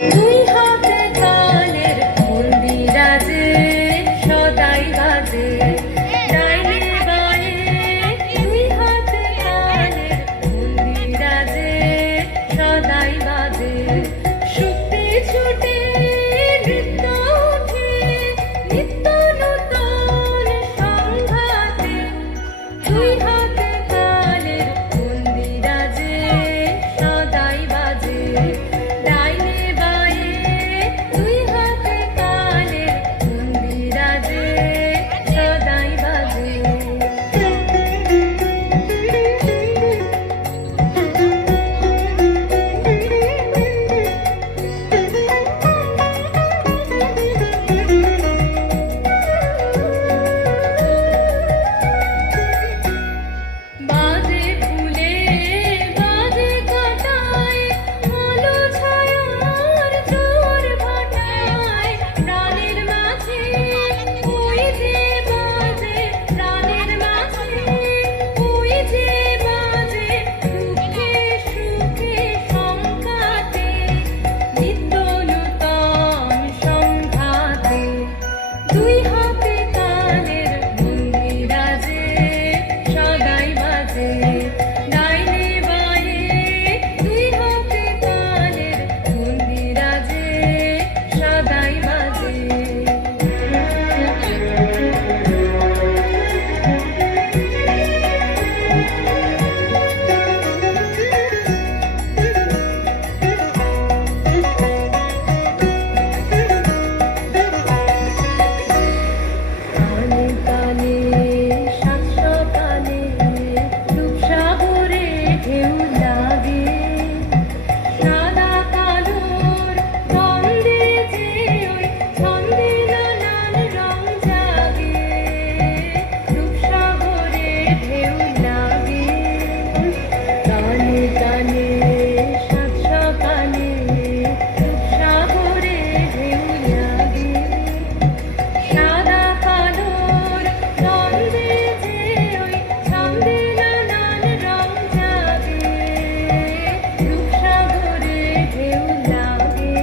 দুই হাতে কানের মন্দিরাজে সদাই বাজে ডাইনে বায়ে দুই হাতে কানের মন্দিরাজে সদাই বাজে শুক্তি ছুটে নৃত্য ওঠে নিত্য নূতন সংঘাতে দুই হাতে কানের মন্দিরাজে সদাই বাজে ডাইনে বায়ে দুই হাতে কানের মন্দিরাজে সদাই বাজে বাজে ফুলে বাজে কাঁটায় আলো ছায়ার জোর ভাটায় প্রাণের মাঝে ওই যে বাজে প্রাণের মাঝে ওই যে বাজে দুঃখে সুখে সংঘাতে নিত্য নূতন সংঘাতে দুই হাতে কানের মন্দিরাজে সদাই বাজে ডাইনে বায়ে দুই হাতে কানের মন্দিরাজে সদাই বাজে কানে কানে সাত সকালে রূপসাগরে ঢেউ লাগে সাদা কালোর গন্ধে যে ওই ছন্দে নানান রং জাগে রূপসাগরে ঢেউ লাগে কানে কানে সাত সকালে রূপসাগরে ঢেউ লাগে সাদা কালোর গন্ধে যে ওই ছন্দে নানান রং জাগে রূপসাগরে ঢেউ লাগে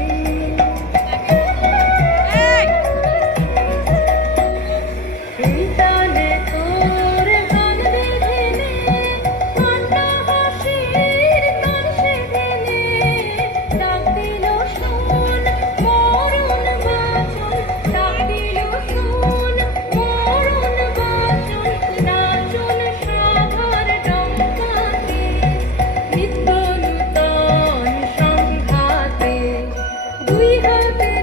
এই তালে তোর গান বেঁধে নে কান্না হাসির গান সেধে নে ডাক দিল শোন মরণ বাঁচন ডাক দিল শোন মরণ বাঁচন নাচন সভার ডঙ্কাতে নিত্য নূতন সংঘাতে দুই হাতে